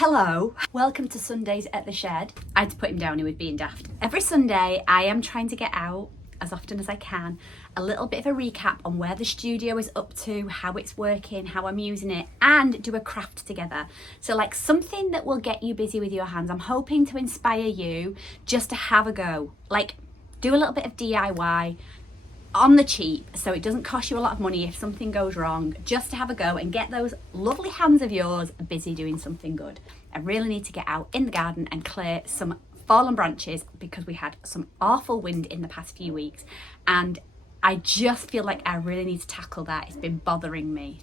Hello, welcome to Sundays at the Shed. I had to put him down, he was being daft. Every Sunday I am trying to get out as often as I can, a little bit of a recap on where the studio is up to, how it's working, how I'm using it, and do a craft together. So like something that will get you busy with your hands. I'm hoping to inspire you just to have a go. Like do a little bit of DIY on the cheap, so it doesn't cost you a lot of money if something goes wrong, just to have a go and get those lovely hands of yours busy doing something good. I really need to get out in the garden and clear some fallen branches because we had some awful wind in the past few weeks, and I just feel like I really need to tackle that. It's been bothering me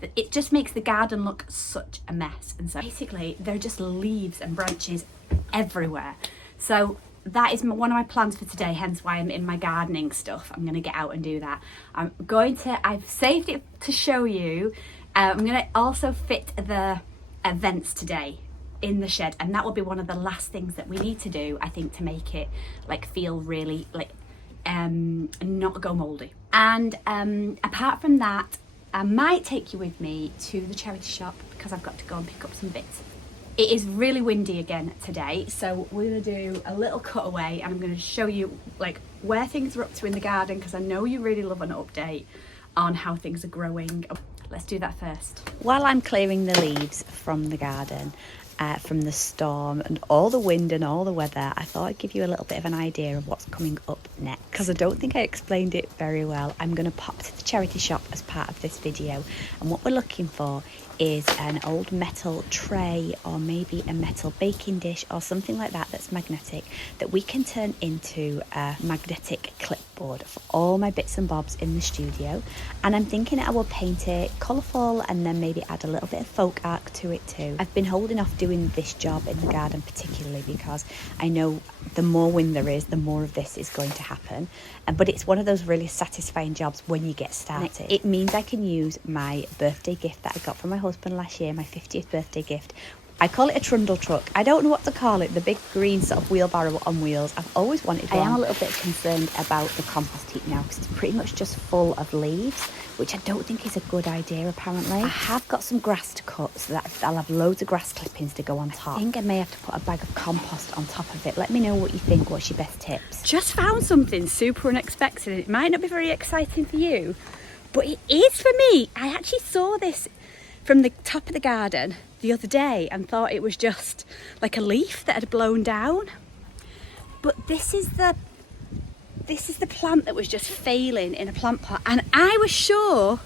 that it just makes the garden look such a mess. And so basically there are just leaves and branches everywhere. So that is one of my plans for today, hence why I'm in my gardening stuff. I'm going to get out and do that. I've saved it to show you. I'm going to also fit the events today in the shed, and that will be one of the last things that we need to do, I think, to make it like feel really like not go mouldy. And apart from that, I might take you with me to the charity shop because I've got to go and pick up some bits. It is really windy again today, so we're going to do a little cutaway and I'm going to show you like where things are up to in the garden, because I know you really love an update on how things are growing. Let's do that first. While I'm clearing the leaves from the garden, from the storm and all the wind and all the weather, I thought I'd give you a little bit of an idea of what's coming up next, because I don't think I explained it very well. I'm going to pop to the charity shop as part of this video, and what we're looking for is an old metal tray or maybe a metal baking dish or something like that that's magnetic, that we can turn into a magnetic clipboard for all my bits and bobs in the studio. And I'm thinking I will paint it colourful and then maybe add a little bit of folk art to it too. I've been holding off doing this job in the garden particularly because I know the more wind there is, the more of this is going to happen. But it's one of those really satisfying jobs when you get started. It means I can use my birthday gift that I got from my husband last year, my 50th birthday gift. I call it a trundle truck. I don't know what to call it, the big green sort of wheelbarrow on wheels. I've always wanted one. I am a little bit concerned about the compost heap now because it's pretty much just full of leaves, which I don't think is a good idea apparently. I have got some grass to cut so that I'll have loads of grass clippings to go on top. I think I may have to put a bag of compost on top of it. Let me know what you think. What's your best tips? Just found something super unexpected. It might not be very exciting for you, but it is for me. I actually saw this from the top of the garden the other day and thought it was just like a leaf that had blown down. But this is the plant that was just failing in a plant pot, and I was sure,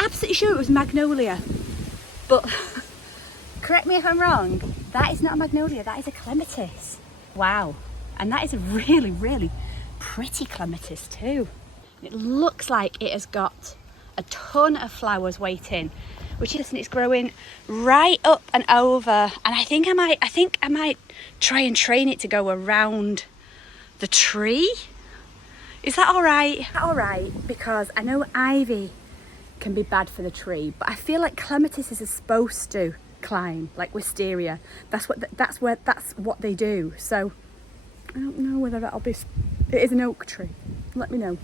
absolutely sure it was magnolia. But correct me if I'm wrong, that is not a magnolia, that is a clematis. Wow. And that is a really, really pretty clematis too. It looks like it has got a ton of flowers waiting, which is, and it's growing right up and over. And I think I might try and train it to go around the tree. Is that all right? Is that all right? Because I know ivy can be bad for the tree, but I feel like clematises are supposed to climb like wisteria. That's what they do. So I don't know whether that'll be. It is an oak tree. Let me know.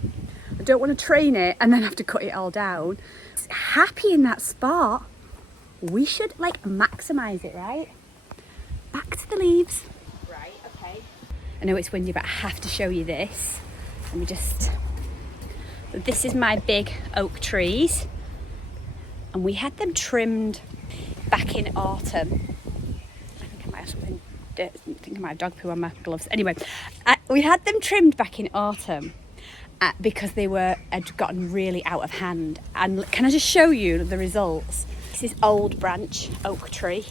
I don't want to train it and then have to cut it all down. It's happy in that spot. We should like maximize it, right? Back to the leaves. Right, okay. I know it's windy, but I have to show you this. Let me just. This is my big oak trees, and we had them trimmed back in autumn. I think I might have something. I think I might have dog poo on my gloves. Anyway, we had them trimmed back in autumn. Because they had gotten really out of hand. And can I just show you the results? This is old branch oak tree.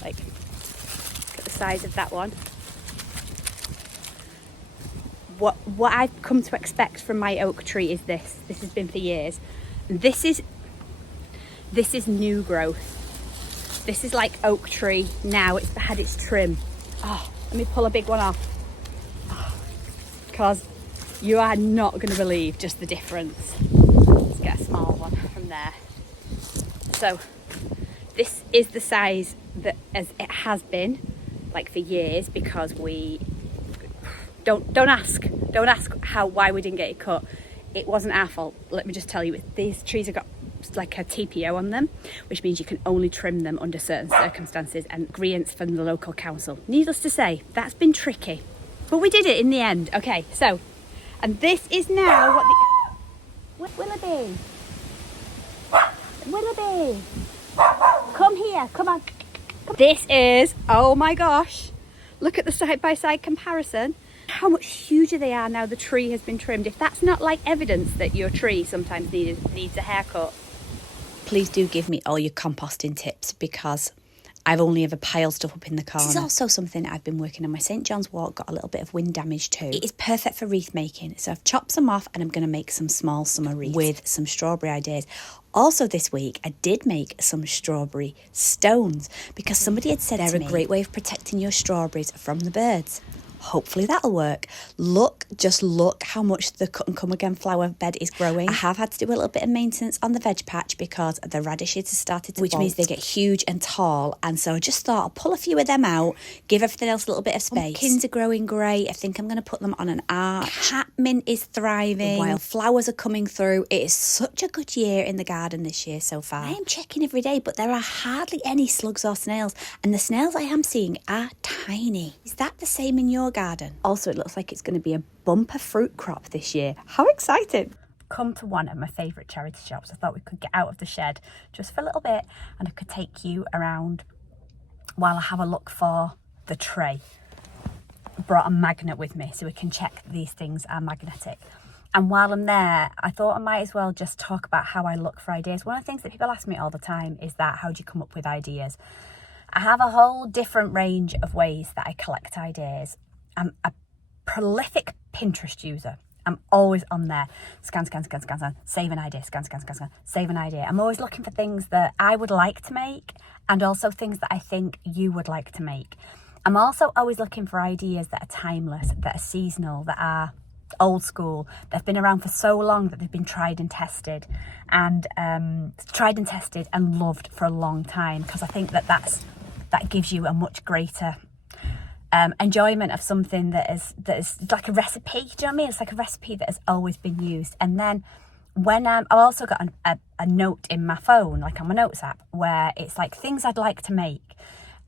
Like, look at the size of that one. What I've come to expect from my oak tree is this. This has been for years. This is new growth. This is like oak tree now. It's had its trim. Oh, let me pull a big one off. Because you are not going to believe just the difference. Let's get a small one from there. So this is the size that as it has been like for years, because we don't ask why we didn't get it cut. It wasn't our fault. Let me just tell you, these trees have got like a TPO on them, which means you can only trim them under certain circumstances and agreements from the local council. Needless to say, that's been tricky, but we did it in the end. Okay, so, and this is now what the... Willoughby! Willoughby! Come here, come on. This is, oh my gosh, look at the side-by-side comparison. How much huger they are now the tree has been trimmed. If that's not like evidence that your tree sometimes needs a haircut. Please do give me all your composting tips, because I've only ever piled stuff up in the corner. This is also something I've been working on. My St. John's wort got a little bit of wind damage too. It is perfect for wreath making. So I've chopped some off and I'm going to make some small summer wreaths with some strawberry ideas. Also this week, I did make some strawberry stones because somebody had said they're a great way of protecting your strawberries from the birds. Hopefully that'll work. Just look how much the cut and come again flower bed is growing. I have had to do a little bit of maintenance on the veg patch because the radishes have started to bolt, means they get huge and tall. And so I just thought I'll pull a few of them out, give everything else a little bit of space. Pumpkins are growing great. I think I'm going to put them on an arch. Catmint is thriving. The wildflowers are coming through. It is such a good year in the garden this year so far. I am checking every day, but there are hardly any slugs or snails. And the snails I am seeing are tiny. Is that the same in your garden? Also, it looks like it's going to be a bumper fruit crop this year. How exciting! Come to one of my favourite charity shops. I thought we could get out of the shed just for a little bit and I could take you around while I have a look for the tray. Brought a magnet with me so we can check these things are magnetic. And while I'm there, I thought I might as well just talk about how I look for ideas. One of the things that people ask me all the time is that, how do you come up with ideas? I have a whole different range of ways that I collect ideas. I'm a prolific Pinterest user. I'm always on there. Scan, save an idea, scan, save an idea. I'm always looking for things that I would like to make and also things that I think you would like to make. I'm also always looking for ideas that are timeless, that are seasonal, that are old school, that have been around for so long that they've been tried and tested and loved for a long time, because I think that gives you a much greater enjoyment of something that is like a recipe. Do you know what I mean? It's like a recipe that has always been used. And then when I've also got a note in my phone, like on my notes app, where it's like things I'd like to make,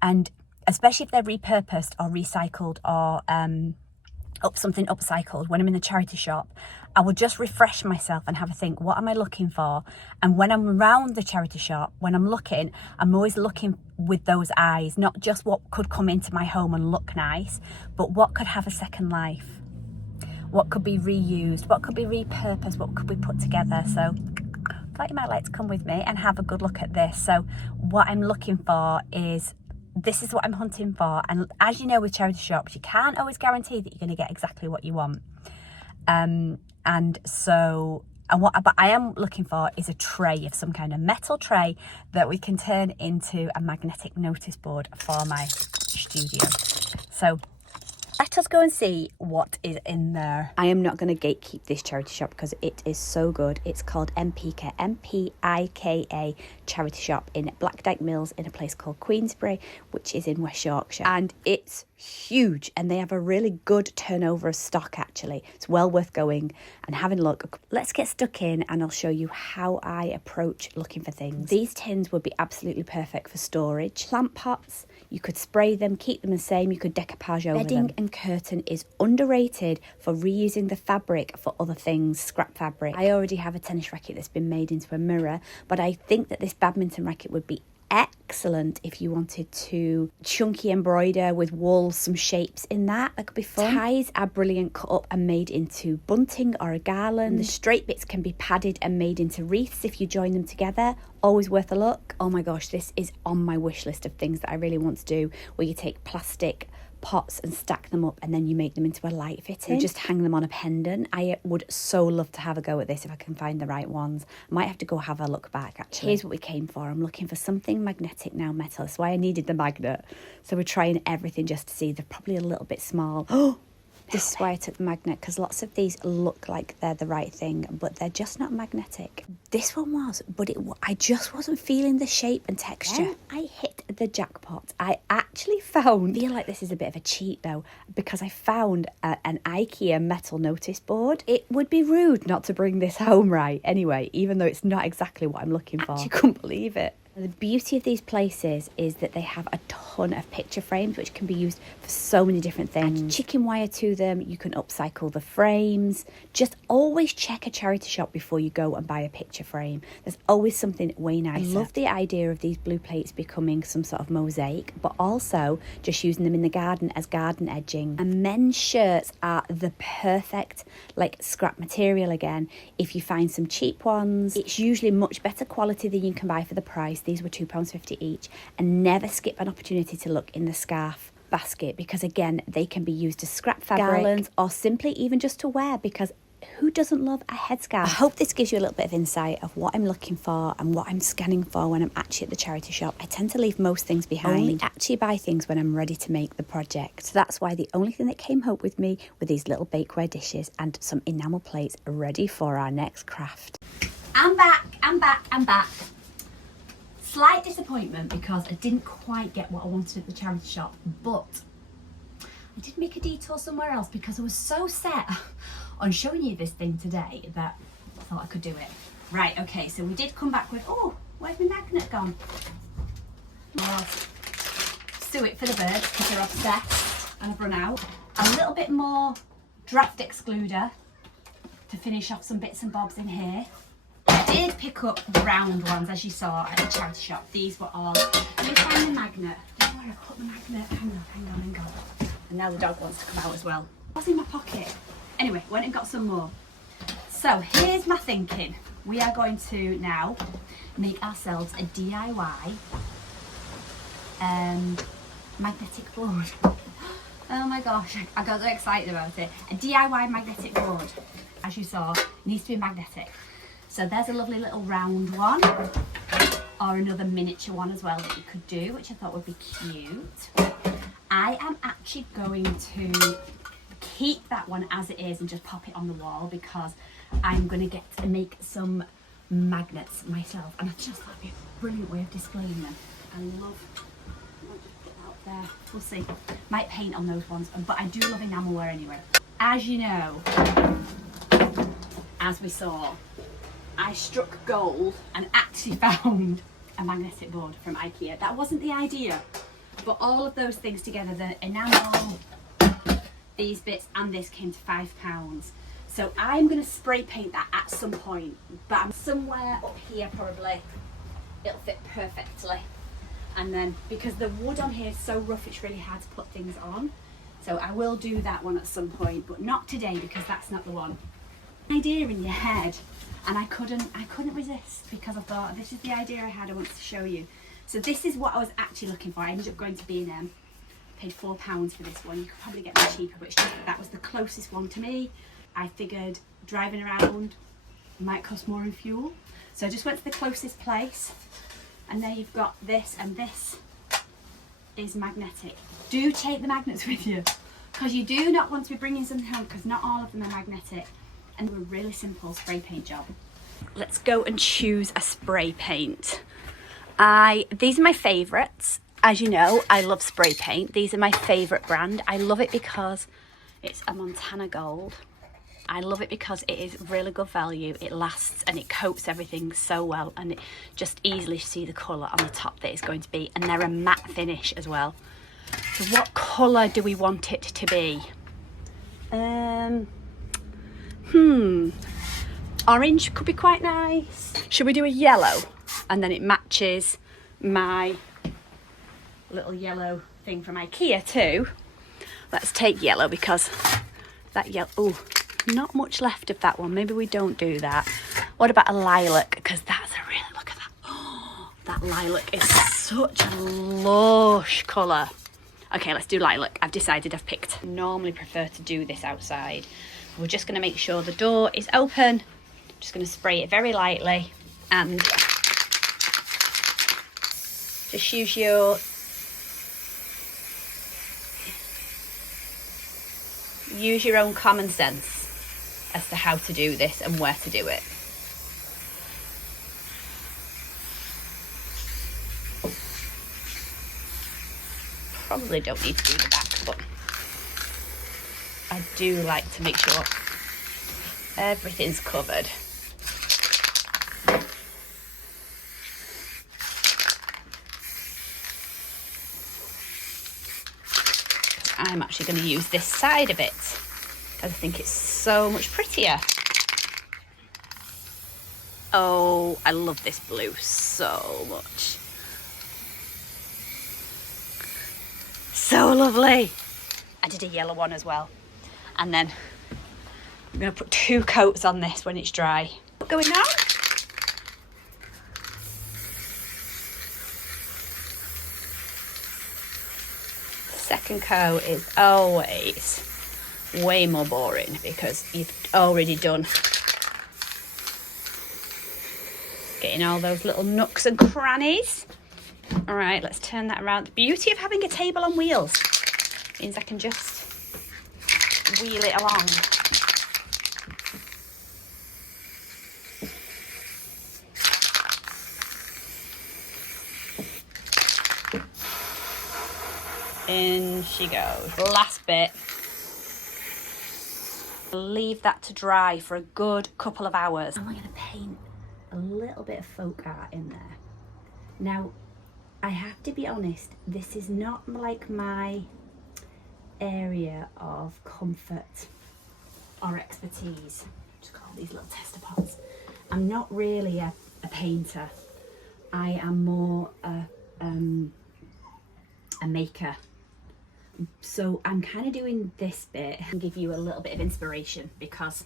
and especially if they're repurposed or recycled or something upcycled. When I'm in the charity shop, I will just refresh myself and have a think, what am I looking for? And when I'm around the charity shop, when I'm looking, I'm always looking with those eyes, not just what could come into my home and look nice, but what could have a second life, what could be reused, what could be repurposed, what could be put together. So I thought you might like to come with me and have a good look at this. So what I'm looking for is, this is what I'm hunting for. And as you know, with charity shops, you can't always guarantee that you're going to get exactly what you want. But I am looking for is a tray of some kind of metal tray that we can turn into a magnetic notice board for my studio. So let us go and see what is in there. I am not going to gatekeep this charity shop because it is so good. It's called MPIKA, M-P-I-K-A charity shop in Blackdyke Mills in a place called Queensbury, which is in West Yorkshire. And it's huge and they have a really good turnover of stock actually. It's well worth going and having a look. Let's get stuck in and I'll show you how I approach looking for things. These tins would be absolutely perfect for storage. Plant pots, you could spray them, keep them the same, you could decoupage over them. Bedding and curtain is underrated for reusing the fabric for other things, scrap fabric. I already have a tennis racket that's been made into a mirror, but I think that this badminton racket would be excellent if you wanted to chunky embroider with wool, some shapes in that could be fun. Ties are brilliant, cut up and made into bunting or a garland. The straight bits can be padded and made into wreaths if you join them together. Always worth a look. Oh my gosh, this is on my wish list of things that I really want to do, where you take plastic pots and stack them up and then you make them into a light fitting. You just hang them on a pendant. I would so love to have a go at this if I can find the right ones. I might have to go have a look back actually. Here's what we came for. I'm looking for something magnetic now, metal. That's why I needed the magnet. So we're trying everything just to see. They're probably a little bit small. Oh, This is why I took the magnet, because lots of these look like they're the right thing, but they're just not magnetic. This one was, but I just wasn't feeling the shape and texture. Then I hit the jackpot. I actually found, I feel like this is a bit of a cheat though, because I found an IKEA metal notice board. It would be rude not to bring this home right anyway, even though it's not exactly what I'm looking for. I actually couldn't believe it. The beauty of these places is that they have a ton of picture frames which can be used for so many different things. Add chicken wire to them, you can upcycle the frames. Just always check a charity shop before you go and buy a picture frame. There's always something way nicer. I love the idea of these blue plates becoming some sort of mosaic, but also just using them in the garden as garden edging. And men's shirts are the perfect scrap material again. If you find some cheap ones, it's usually much better quality than you can buy for the price. These were £2.50 each. And never skip an opportunity to look in the scarf basket, because again, they can be used as scrap fabric, garlands, or simply even just to wear, because who doesn't love a headscarf? I hope this gives you a little bit of insight of what I'm looking for and what I'm scanning for when I'm actually at the charity shop. I tend to leave most things behind. Only actually buy things when I'm ready to make the project. So that's why the only thing that came home with me were these little bakeware dishes and some enamel plates ready for our next craft. I'm back. Slight disappointment because I didn't quite get what I wanted at the charity shop, but I did make a detour somewhere else because I was so set on showing you this thing today that I thought I could do it. Right, okay, so we did come back with, oh, where's my magnet gone? Well, sue it for the birds because they're obsessed and I've run out. A little bit more draft excluder to finish off some bits and bobs in here. I did pick up the round ones, as you saw at the charity shop. These were all. Let me find the magnet. I don't know where I put the magnet. Hang on. And now the dog wants to come out as well. What's in my pocket? Anyway, went and got some more. So here's my thinking. We are going to now make ourselves a DIY magnetic board. Oh my gosh, I got so excited about it. A DIY magnetic board, as you saw, needs to be magnetic. So there's a lovely little round one, or another miniature one as well that you could do, which I thought would be cute. I am actually going to keep that one as it is and just pop it on the wall, because I'm going to get to make some magnets myself, and I just thought it'd be a brilliant way of displaying them. I love, I'll just put that up there, we'll see. Might paint on those ones, but I do love enamelware anyway. As you know, as we saw, I struck gold and actually found a magnetic board from IKEA. That wasn't the idea, but all of those things together, the enamel, these bits and this, came to £5. So I'm going to spray paint that at some point, but I'm somewhere up here probably. It'll fit perfectly. And then, because the wood on here is so rough, it's really hard to put things on. So I will do that one at some point, but not today, because that's not the one. Idea in your head. And I couldn't resist, because I thought, this is the idea I had, I wanted to show you. So this is what I was actually looking for. I ended up going to B&M, paid £4 for this one. You could probably get one cheaper, but it's just that was the closest one to me. I figured driving around might cost more in fuel. So I just went to the closest place, and there you've got this, and this is magnetic. Do take the magnets with you, because you do not want to be bringing something home, because not all of them are magnetic. And a really simple spray paint job. Let's go and choose a spray paint. These are my favourites. As you know, I love spray paint. These are my favourite brand. I love it because it's a Montana Gold. I love it because it is really good value. It lasts and it coats everything so well, and it just easily see the colour on the top that it's going to be. And they're a matte finish as well. So what colour do we want it to be? Orange could be quite nice. Should we do a yellow? And then it matches my little yellow thing from IKEA too. Let's take yellow, because that yellow, oh, not much left of that one. Maybe we don't do that. What about a lilac? Because that's a really, look at that. Oh, that lilac is such a lush colour. Okay, let's do lilac. I've decided, I've picked. I normally prefer to do this outside. We're just going to make sure the door is open. Just going to spray it very lightly, and just use your use your own common sense as to how to do this and where to do it. Probably don't need to do the back, but I do like to make sure everything's covered. I'm actually going to use this side of it because I think it's so much prettier. Oh, I love this blue so much. So lovely. I did a yellow one as well. And then I'm going to put 2 coats on this when it's dry. What's going on? Second coat is always way more boring because you've already done getting all those little nooks and crannies. All right, let's turn that around. The beauty of having a table on wheels means I can just wheel it along. In she goes. Last bit. Leave that to dry for a good couple of hours. I'm going to paint a little bit of folk art in there. Now, I have to be honest, this is not like my area of comfort or expertise. Just got all these little tester pots. I'm not really a painter. I am more a maker. So I'm kind of doing this bit and give you a little bit of inspiration because,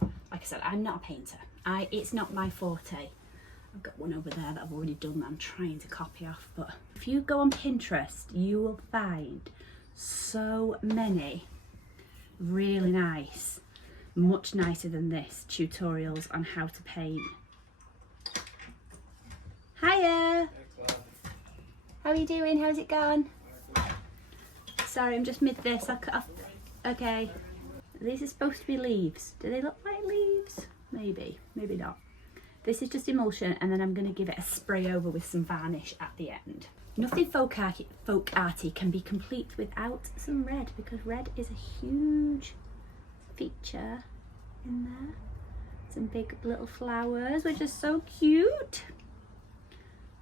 like I said, I'm not a painter. It's not my forte. I've got one over there that I've already done that I'm trying to copy off. But if you go on Pinterest, you will find so many really nice, much nicer than this, tutorials on how to paint. Hiya! How are you doing? How's it going? Sorry, I'm just mid this. I'll cut off. Okay. These are supposed to be leaves. Do they look like leaves? Maybe, maybe not. This is just emulsion, and then I'm going to give it a spray over with some varnish at the end. Nothing folk arty can be complete without some red, because red is a huge feature in there. Some big little flowers, which are so cute.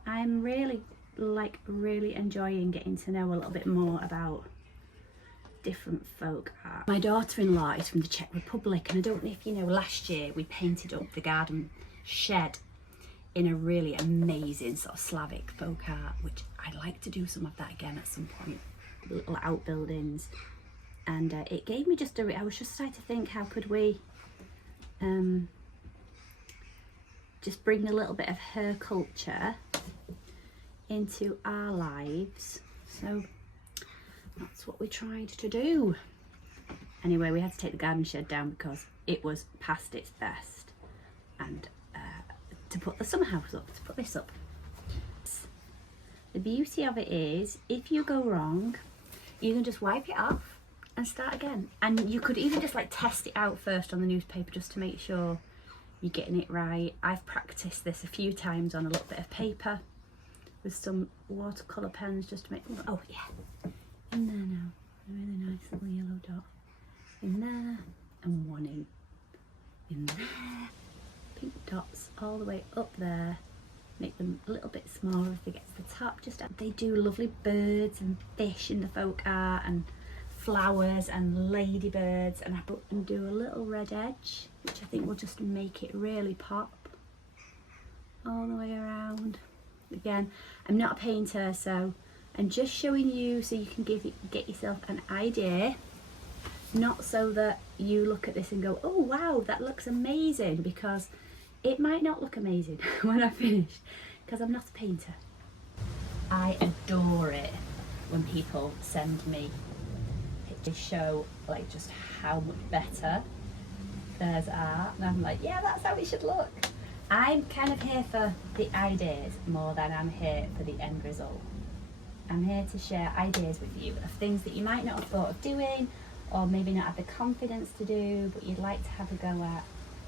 I'm really enjoying getting to know a little bit more about different folk art. My daughter-in-law is from the Czech Republic, and I don't know if you know, last year we painted up the garden shed in a really amazing sort of Slavic folk art, which I'd like to do some of that again at some point. Little outbuildings, and it gave me just I was just trying to think, how could we just bring a little bit of her culture into our lives. So that's what we tried to do. Anyway, we had to take the garden shed down because it was past its best, and to put the summer house up, to put this up. The beauty of it is, if you go wrong, you can just wipe it off and start again. And you could even just like test it out first on the newspaper just to make sure you're getting it right. I've practiced this a few times on a little bit of paper with some watercolour pens just to make, oh yeah, in there now, a really nice little yellow dot. In there, and one in there. Pink dots all the way up there. Make them a little bit smaller if they get to the top. They do lovely birds and fish in the folk art, and flowers and ladybirds, and I put and do a little red edge, which I think will just make it really pop all the way around. Again, I'm not a painter, so I'm just showing you so you can get yourself an idea, not so that you look at this and go, oh wow, that looks amazing, because it might not look amazing when I finish, because I'm not a painter. I adore it when people send me pictures, show like just how much better theirs are, and I'm like, yeah, that's how it should look. I'm kind of here for the ideas more than I'm here for the end result. I'm here to share ideas with you of things that you might not have thought of doing, or maybe not have the confidence to do, but you'd like to have a go at.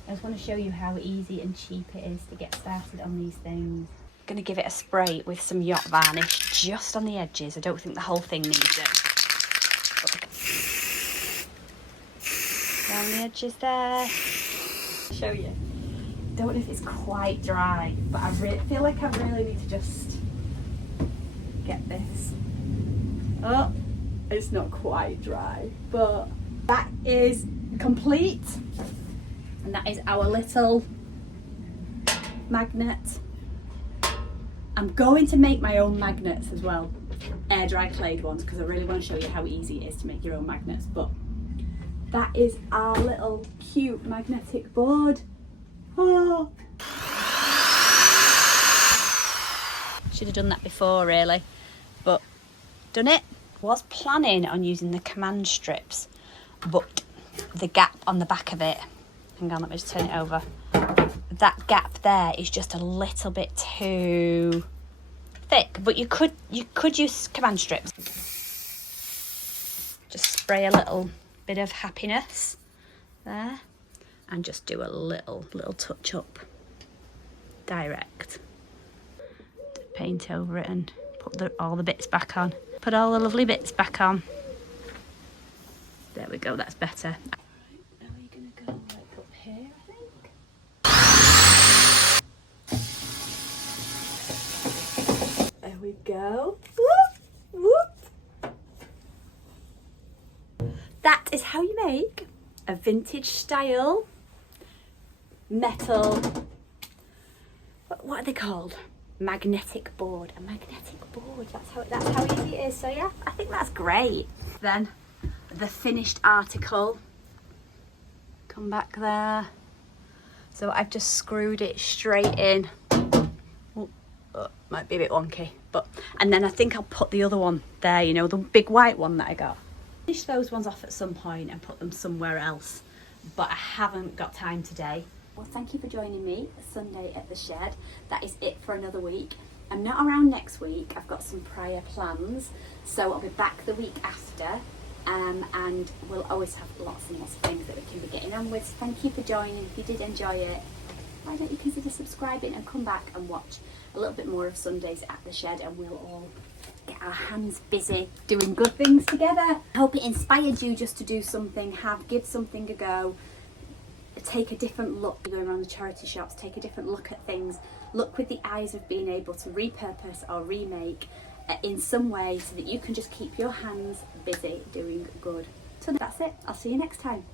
I just want to show you how easy and cheap it is to get started on these things. I'm going to give it a spray with some yacht varnish just on the edges. I don't think the whole thing needs it. Around the edges there. Show you. Don't know if it's quite dry, but I feel like I really need to just get this. Oh, it's not quite dry, but that is complete. And that is our little magnet. I'm going to make my own magnets as well, air dry clayed ones, because I really want to show you how easy it is to make your own magnets. But that is our little cute magnetic board. Oh. Should have done that before really, but done it. Was planning on using the command strips, but the gap on the back of it, hang on, let me just turn it over. That gap there is just a little bit too thick, but you could use command strips. Just spray a little bit of happiness there and just do a little touch up direct. Paint over it and put all the bits back on. Put all the lovely bits back on. There we go, that's better. Now you're gonna go like up here, I think. There we go. Whoop, whoop. That is how you make a vintage style metal, what are they called? Magnetic board. A magnetic board. That's how easy it is. So yeah, I think that's great. Then the finished article. Come back there. So I've just screwed it straight in. Oh, might be a bit wonky, but and then I think I'll put the other one there. You know, the big white one that I got. Finish those ones off at some point and put them somewhere else. But I haven't got time today. Well, thank you for joining me Sunday at the shed. That is it for another week. I'm not around next week. I've got some prior plans, so I'll be back the week after, and we'll always have lots and lots of things that we can be getting on with. So thank you for joining. If you did enjoy it, why don't you consider subscribing and come back and watch a little bit more of Sundays at the shed, and we'll all get our hands busy doing good things together. I hope it inspired you just to do something, give something a go. Take a different look, going around the charity shops, take a different look at things, look with the eyes of being able to repurpose or remake in some way so that you can just keep your hands busy doing good. So that's it, I'll see you next time.